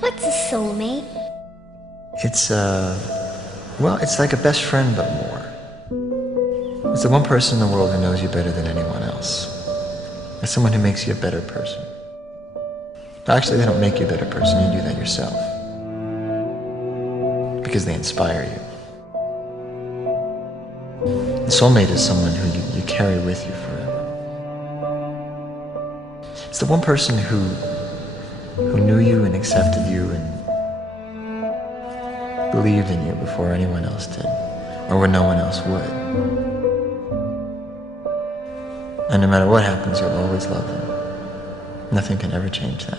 What's a soulmate? It's, well, it's like a best friend, but more. It's the one person in the world who knows you better than anyone else. It's someone who makes you a better person. Actually, they don't make you a better person, you do that yourself. Because they inspire you. A soulmate is someone who you carry with you forever. It's the one person who knew you and accepted you and believed in you before anyone else did, or when no one else would. And no matter what happens, you'll always love them. Nothing can ever change that.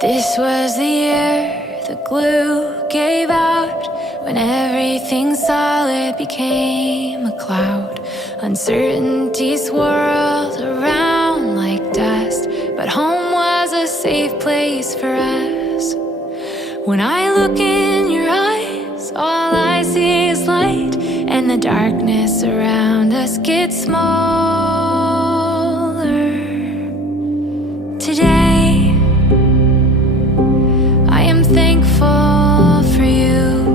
This was the year the glue gave out, when everything solid became a cloud. Uncertainty swirled around like dust, but home was a safe place for us. When I look in your eyes, all I see is light, and the darkness around us gets smaller. Today, I am thankful for you.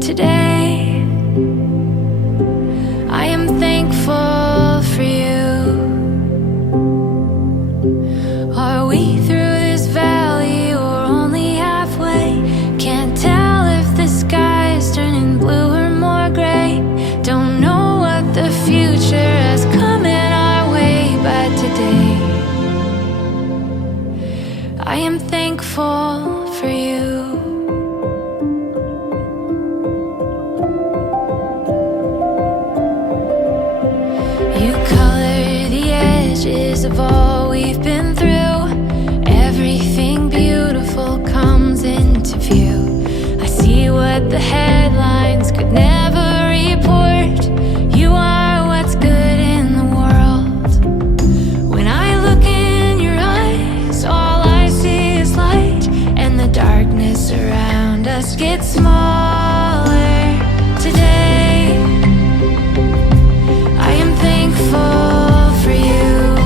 Today, I am thankful for you. Are we through this valley or only halfway? Can't tell if the sky's turning blue or more gray. Don't know what the future has coming our way, but today I am thankful for you. You color the edges of all we've been through. Everything beautiful comes into view. I see what the headlines could never report. You are what's good in the world. When I look in your eyes, all I see is light, and the darkness around us gets smaller. Today, I am thankful for you.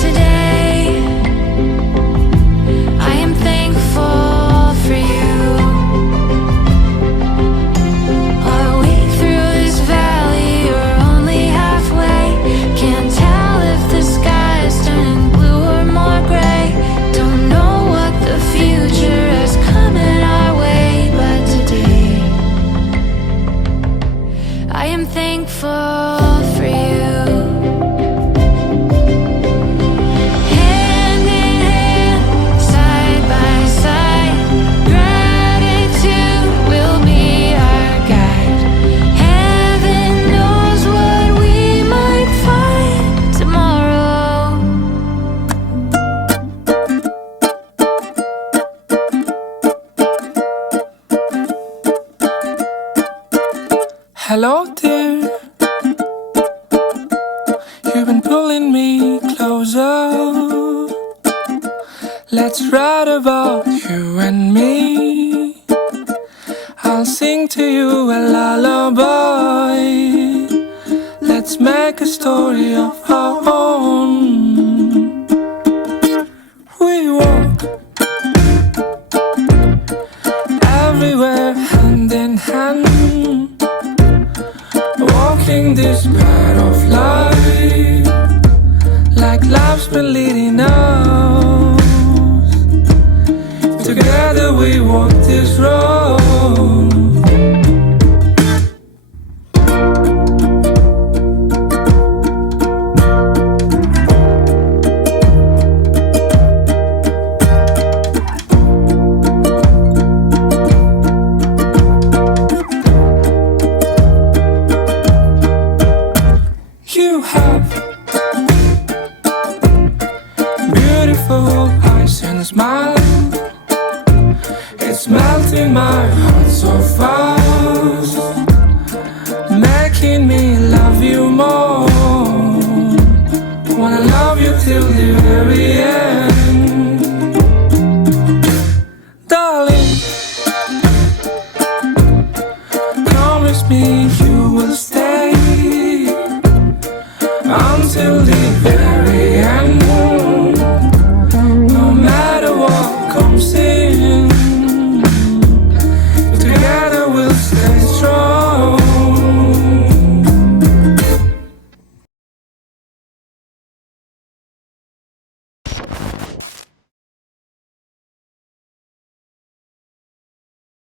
Today, I am thankful for you. Are we through this valley or only halfway? Can't tell if the sky is turning blue or more gray. Don't know what the future is coming our way, but today I am thankful for you. Hand in hand, side by side, gratitude will be our guide. Heaven knows what we might find tomorrow. Hello dear, you've been pulling me closer. Let's write about you and me. I'll sing to you a lullaby. Let's make a story of our own. We walk everywhere hand in hand, walking this path of life, like life's been leading us. Together we walk this road. You have beautiful eyes and a smile. It's melting my heart so fast, making me love you more. Wanna love you till the very end. Darling, promise me you will stay until the very